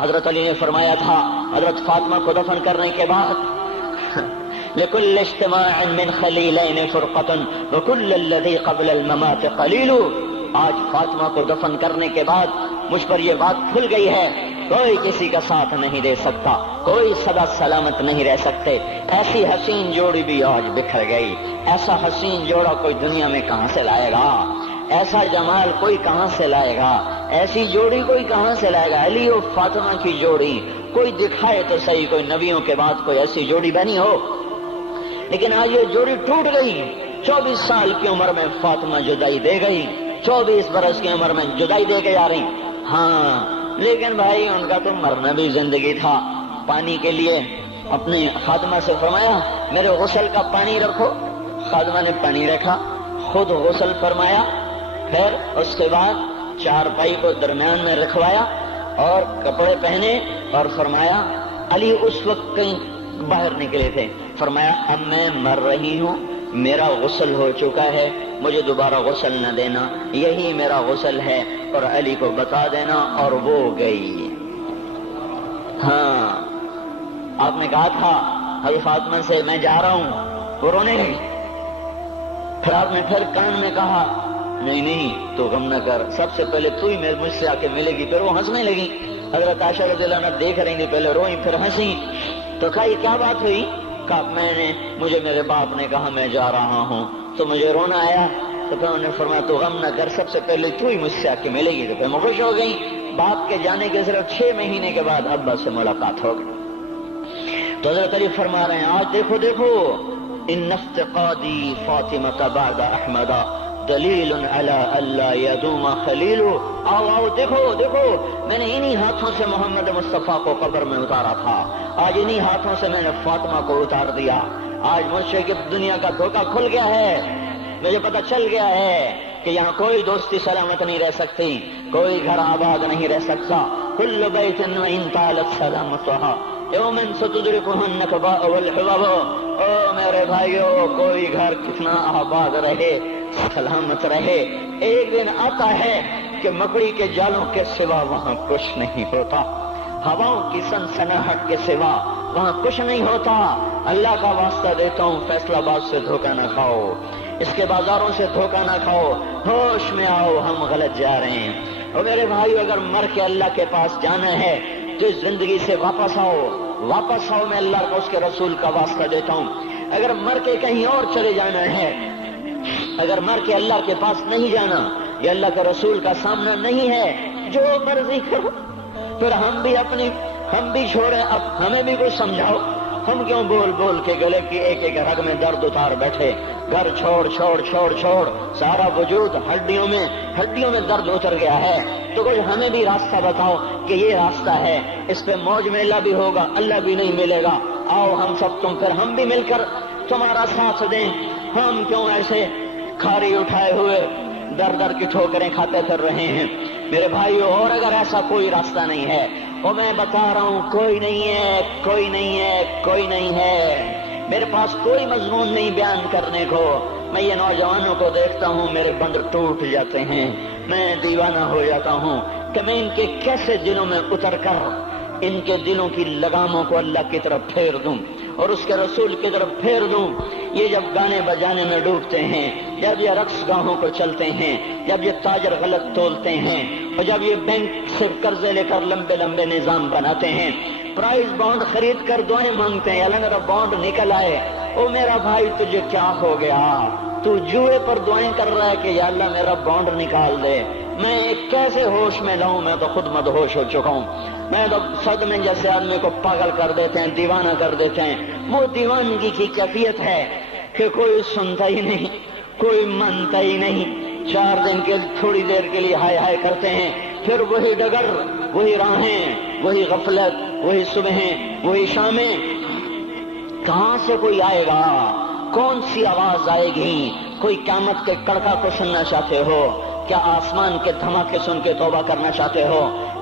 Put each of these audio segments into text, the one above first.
حضرت علی نے فرمایا تھا حضرت فاطمہ کو دفن کرنے کے بعد لکل اجتماع من خلیلین فرقۃ وکل الذی قبل الممات قلیل. آج فاطمہ کو دفن کرنے کے بعد مجھ پر یہ بات کھل گئی ہے، کوئی کسی کا ساتھ نہیں دے سکتا، کوئی سدا سلامت نہیں رہ سکتے. ایسی حسین جوڑی بھی آج بکھر گئی. ایسا حسین جوڑا کوئی دنیا میں کہاں سے لائے گا؟ ایسا جمال کوئی کہاں سے لائے گا؟ ایسی جوڑی کوئی کہاں سے لائے گا؟ علی و فاطمہ کی جوڑی کوئی دکھائے تو صحیح، کوئی نبیوں کے بعد کوئی ایسی جوڑی بنی ہو. لیکن آج یہ جوڑی ٹوٹ گئی. 24 سال کی عمر میں فاطمہ جدائی دے گئی، 24 برس کی عمر میں جدائی دے کے جا رہی. ہاں لیکن بھائی ان کا تو مرنا بھی زندگی تھا. پانی کے لیے اپنے خادمہ سے فرمایا میرے غسل کا پانی رکھو. خادمہ نے پانی رکھا، خود غسل فرمایا، پھر اس کے بعد چارپائی کو درمیان میں رکھوایا اور کپڑے پہنے اور فرمایا علی اس وقت کہیں باہر نکلے تھے، فرمایا اب میں مر رہی ہوں، میرا غسل ہو چکا ہے، مجھے دوبارہ غسل نہ دینا، یہی میرا غسل ہے اور علی کو بتا دینا. اور وہ گئی. ہاں آپ نے کہا تھا حضرت فاطمہ سے میں جا رہا ہوں، وہ رونے لگی. پھر آپ نے پھر کان میں کہا نہیں نہیں تو غم نہ کر، سب سے پہلے تو ہی مجھ سے آ کے ملے گی. پھر وہ ہنسنے لگی. حضرت عائشہ رضی اللہ عنہا دیکھ رہی تھی، پہلے روئی پھر ہنسی. تو کہا یہ کیا بات ہوئی؟ کہا مجھے میرے باپ نے کہا میں جا رہا ہوں تو مجھے رونا آیا. تو پھر انہوں نے فرمایا تو غم نہ کر، سب سے پہلے تو ہی مجھ سے آ کے ملے گی. تو پھر میں خوش ہو گئی. باپ کے جانے کے صرف 6 مہینے کے بعد ابا سے ملاقات ہو گئی. تو حضرت علی فرما رہے ہیں آج دیکھو دیکھو ان افتقادی فاطمہ بعد احمد دلیل علی اللہ یدوم خلیل. آؤ آؤ دیکھو دیکھو میں نے انہی ہاتھوں سے محمد مصطفیٰ کو قبر میں اتارا تھا، آج انہی ہاتھوں سے میں نے فاطمہ کو اتار دیا. آج مجھ سے کہ دنیا کا دھوکہ کھل گیا ہے، مجھے پتہ چل گیا ہے کہ یہاں کوئی دوستی سلامت نہیں رہ سکتی، کوئی گھر آباد نہیں رہ سکتا. کل بیت وان طالت سلامتها یوم ستدرکها النکباء والحباب. او میرے بھائیو کوئی گھر کتنا آباد رہے، سلامت رہے، ایک دن آتا ہے کہ مکڑی کے جالوں کے سوا وہاں کچھ نہیں ہوتا، ہواؤں کی سنسناہٹ کے سوا وہاں کچھ نہیں ہوتا. اللہ کا واسطہ دیتا ہوں فیصلہ آباد سے دھوکہ نہ کھاؤ، اس کے بازاروں سے دھوکہ نہ کھاؤ، ہوش میں آؤ ہم غلط جا رہے ہیں. اور میرے بھائیو اگر مر کے اللہ کے پاس جانا ہے تو اس زندگی سے واپس آؤ، واپس آؤ. میں اللہ کا اس کے رسول کا واسطہ دیتا ہوں. اگر مر کے کہیں اور چلے جانا ہے، اگر مر کے اللہ کے پاس نہیں جانا یا اللہ کے رسول کا سامنا نہیں ہے، جو مرضی کرو. پھر ہم بھی چھوڑیں، اب ہمیں بھی کوئی سمجھاؤ. ہم کیوں بول بول کے گلے کی ایک ایک رگ میں درد اتار بیٹھے؟ گھر چھوڑ چھوڑ چھوڑ چھوڑ سارا وجود ہڈیوں میں درد اتر گیا ہے. تو کوئی ہمیں بھی راستہ بتاؤ کہ یہ راستہ ہے، اس پہ موج میلہ بھی ہوگا، اللہ بھی نہیں ملے گا. آؤ ہم سب پھر ہم بھی مل کر تمہارا ساتھ دیں. ہم کیوں ایسے کھاری اٹھائے ہوئے در در کی ٹھوکریں کھاتے پھر رہے ہیں میرے بھائیو؟ اور اگر ایسا کوئی راستہ نہیں ہے، وہ میں بتا رہا ہوں کوئی نہیں ہے، کوئی نہیں ہے، کوئی نہیں ہے. میرے پاس کوئی مضمون نہیں بیان کرنے کو. میں یہ نوجوانوں کو دیکھتا ہوں میرے بند ٹوٹ جاتے ہیں، میں دیوانہ ہو جاتا ہوں کہ میں ان کے کیسے دلوں میں اتر کر ان کے دلوں کی لگاموں کو اللہ کی طرف پھیر دوں اور اس کے رسول کی طرف پھیر دوں. یہ جب گانے بجانے میں ڈوبتے ہیں، جب یہ رقص گاہوں کو چلتے ہیں، جب یہ تاجر غلط تولتے ہیں اور جب یہ بینک سے قرضے لے کر لمبے لمبے نظام بناتے ہیں، پرائز بانڈ خرید کر دعائیں مانگتے ہیں اللہ میرا بانڈ نکل آئے. او میرا بھائی تجھے کیا ہو گیا؟ تو جوئے پر دعائیں کر رہا ہے کہ یا اللہ میرا بانڈ نکال دے. میں کیسے ہوش میں لاؤں؟ میں تو خود مدہوش ہو چکا ہوں. میں تو صدمے جیسے آدمی کو پاگل کر دیتے ہیں، دیوانہ کر دیتے ہیں. وہ دیوانگی کی کیفیت ہے کہ کوئی سنتا ہی نہیں، کوئی مانتا ہی نہیں. 4 دن کے تھوڑی دیر کے لیے ہائے ہائے کرتے ہیں، پھر وہی ڈگر، وہی راہیں، وہی غفلت، وہی صبحیں، وہی شامیں. کہاں سے کوئی آئے گا؟ کون سی آواز آئے گی؟ کوئی قیامت کے کڑکا کو سننا چاہتے ہو؟ کیا آسمان کے دھماکے سن کے توبہ کرنا چاہتے ہو؟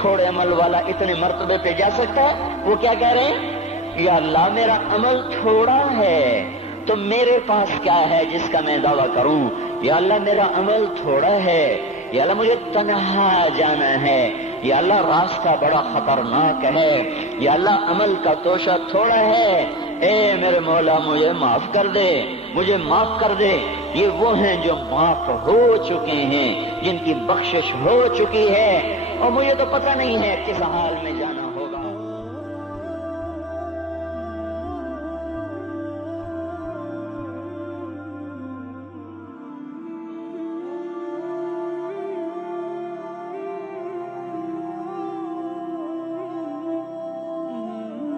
تھوڑے عمل والا اتنے مرتبے پہ جا سکتا ہے؟ وہ کیا کہہ رہے ہیں؟ یا اللہ میرا عمل تھوڑا ہے تو میرے پاس کیا ہے جس کا میں دعویٰ کروں؟ یا اللہ میرا عمل تھوڑا ہے، یا اللہ مجھے تنہا جانا ہے، یا اللہ راستہ بڑا خطرناک ہے، یا اللہ عمل کا توشہ تھوڑا ہے، اے میرے مولا مجھے معاف کر دے، مجھے معاف کر دے۔ یہ وہ ہیں جو معاف ہو چکے ہیں، جن کی بخشش ہو چکی ہے، اور مجھے تو پتہ نہیں ہے کس حال میں جانا